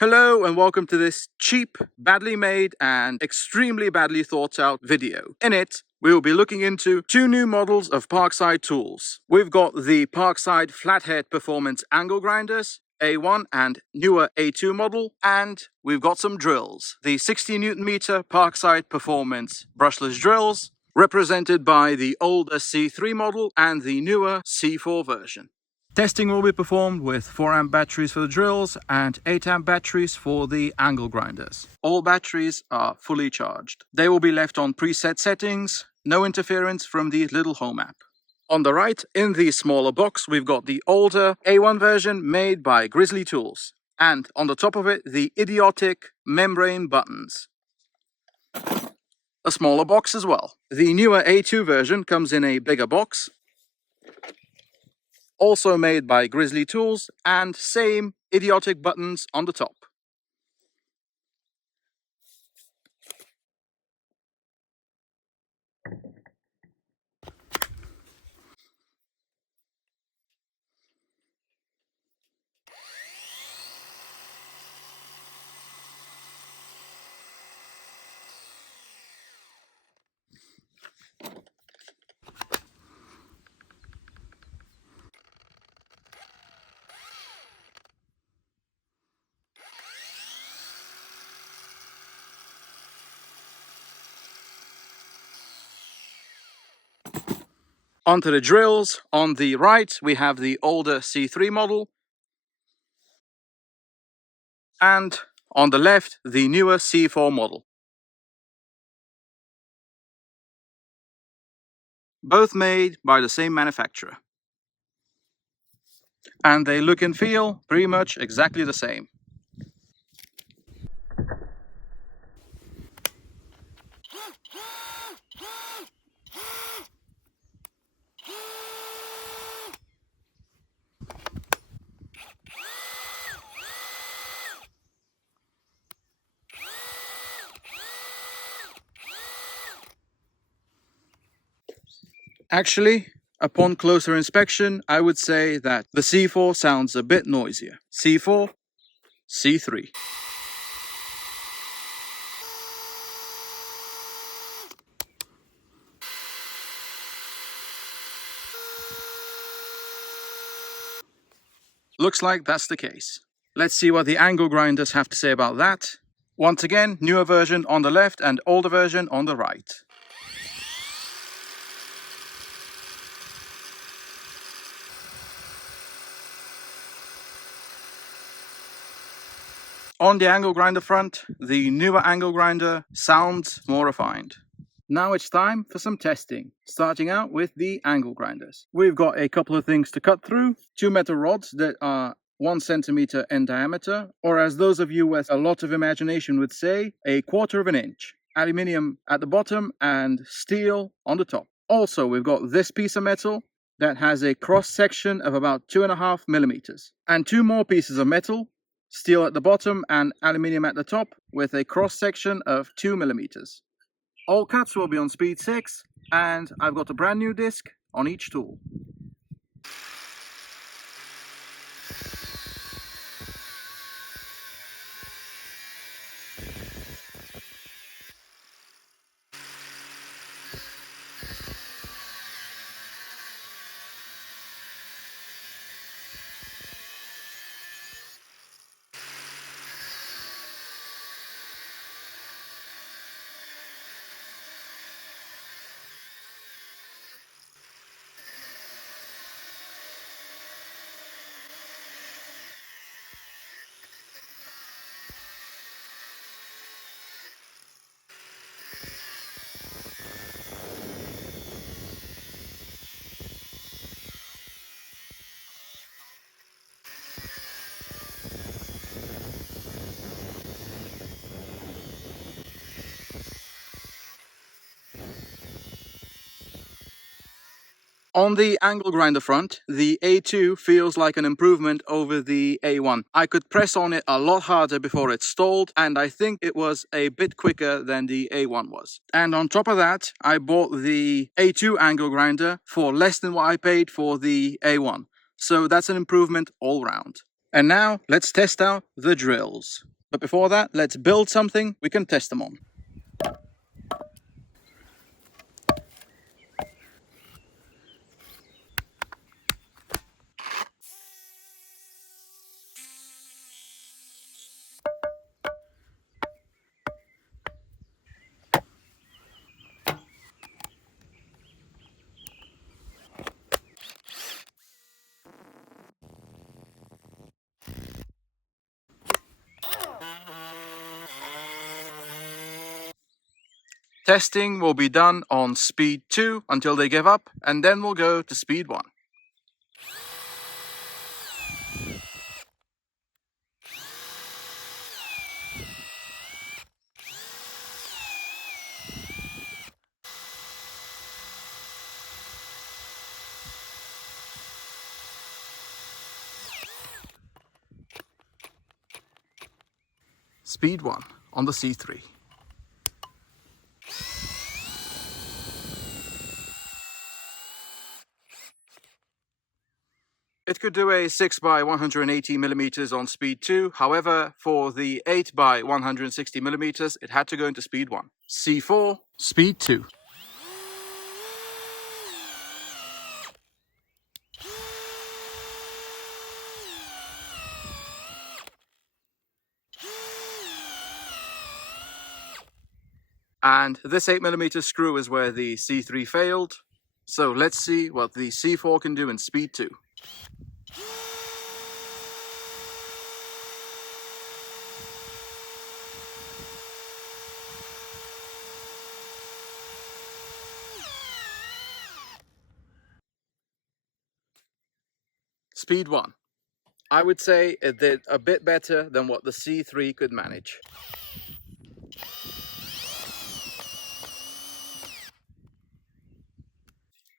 Hello and welcome to this cheap, badly made and extremely badly thought out video. In it, we will be looking into two new models of Parkside tools. We've got the Parkside Flathead Performance angle grinders, A1 and newer A2 model, and we've got some drills. The 60 Newton meter Parkside Performance brushless drills, represented by the older C3 model and the newer C4 version. Testing will be performed with 4 amp batteries for the drills and 8 amp batteries for the angle grinders. All batteries are fully charged. They will be left on preset settings, no interference from the little home app. On the right, in the smaller box, we've got the older A1 version made by Grizzly Tools. And on the top of it, the idiotic membrane buttons. A smaller box as well. The newer A2 version comes in a bigger box, also made by Grizzly Tools, and same idiotic buttons on the top. Onto the drills. On the right, we have the older C3 model. And on the left, the newer C4 model. Both made by the same manufacturer. And they look and feel pretty much exactly the same. Actually, upon closer inspection, I would say that the C4 sounds a bit noisier. C4, C3. Looks like that's the case. Let's see what the angle grinders have to say about that. Once again, newer version on the left and older version on the right. On the angle grinder front, the newer angle grinder sounds more refined. Now it's time for some testing, starting out with the angle grinders. We've got a couple of things to cut through, 2 metal rods that are 1 centimeter in diameter, or as those of you with a lot of imagination would say, 1/4 of an inch. Aluminium at the bottom and steel on the top. Also, we've got this piece of metal that has a cross section of about 2.5 millimeters. And 2 more pieces of metal, steel at the bottom and aluminium at the top, with a cross section of 2 millimeters. All cuts will be on speed 6, and I've got a brand new disc on each tool. On the angle grinder front, the A2 feels like an improvement over the A1. I could press on it a lot harder before it stalled, and I think it was a bit quicker than the A1 was. And on top of that, I bought the A2 angle grinder for less than what I paid for the A1. So that's an improvement all round. And now let's test out the drills. But before that, let's build something we can test them on. Testing will be done on speed 2 until they give up, and then we'll go to speed 1. Speed 1 on the C3. It could do a 6 by 180 millimeters on speed 2. However, for the 8 by 160 millimeters, it had to go into speed 1. C4, speed 2. And this 8mm screw is where the C3 failed. So let's see what the C4 can do in speed 2. Speed 1. I would say it did a bit better than what the C3 could manage.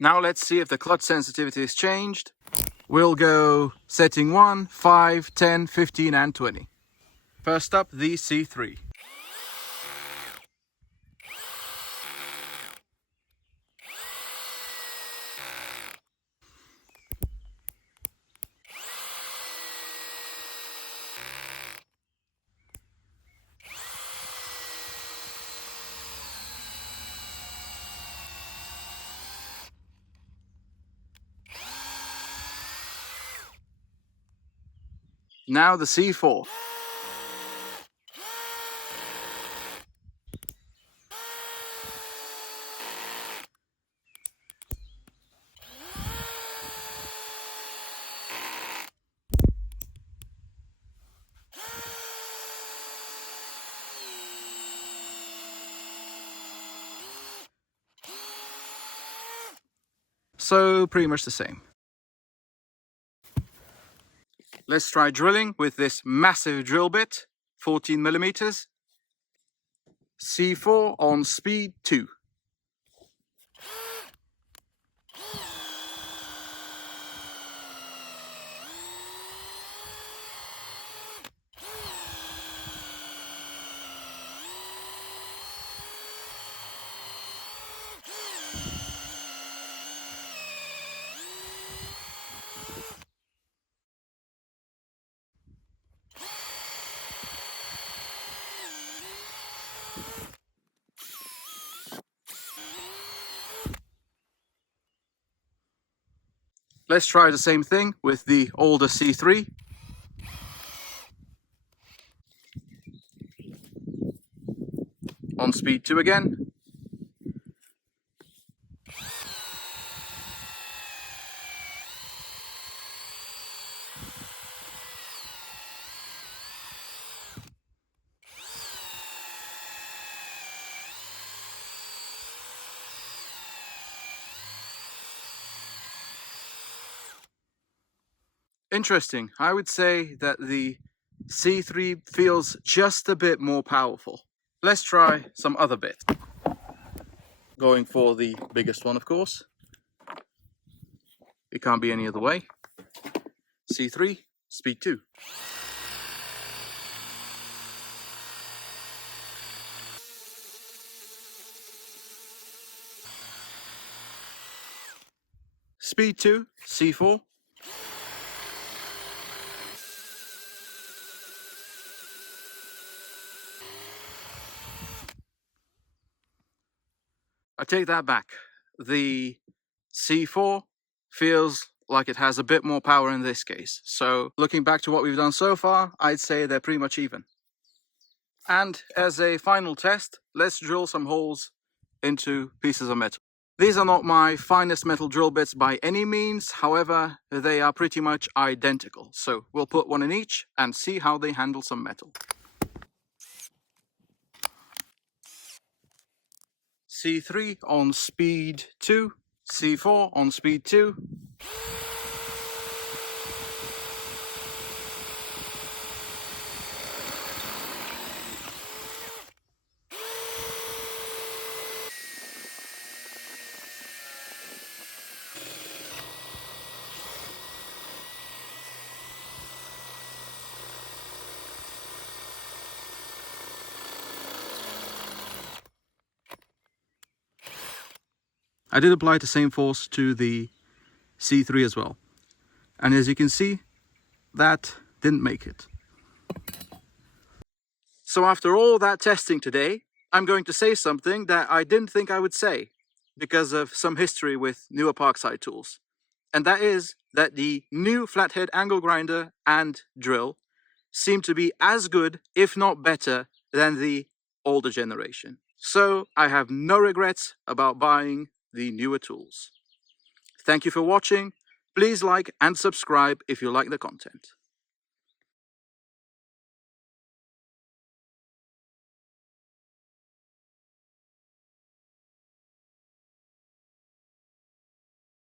Now let's see if the clutch sensitivity is changed. We'll go setting 1, 5, 10, 15 and 20. First up, the C3. Now the C4. So pretty much the same. Let's try drilling with this massive drill bit, 14mm. C4 on speed 2. Let's try the same thing with the older C3. On speed 2 again. Interesting. I would say that the C3 feels just a bit more powerful. Let's try some other bits. Going for the biggest one, of course. It can't be any other way. C3, speed 2. Speed 2, C4. I take that back. The C4 feels like it has a bit more power in this case. So looking back to what we've done so far, I'd say they're pretty much even. And as a final test, let's drill some holes into pieces of metal. These are not my finest metal drill bits by any means, however, they are pretty much identical. So we'll put one in each and see how they handle some metal. C3 on speed 2, C4 on speed 2. I did apply the same force to the C3 as well. And as you can see, that didn't make it. So after all that testing today, I'm going to say something that I didn't think I would say because of some history with newer Parkside tools. And that is that the new flathead angle grinder and drill seem to be as good, if not better, than the older generation. So I have no regrets about buying the newer tools. Thank you for watching. Please like and subscribe if you like the content.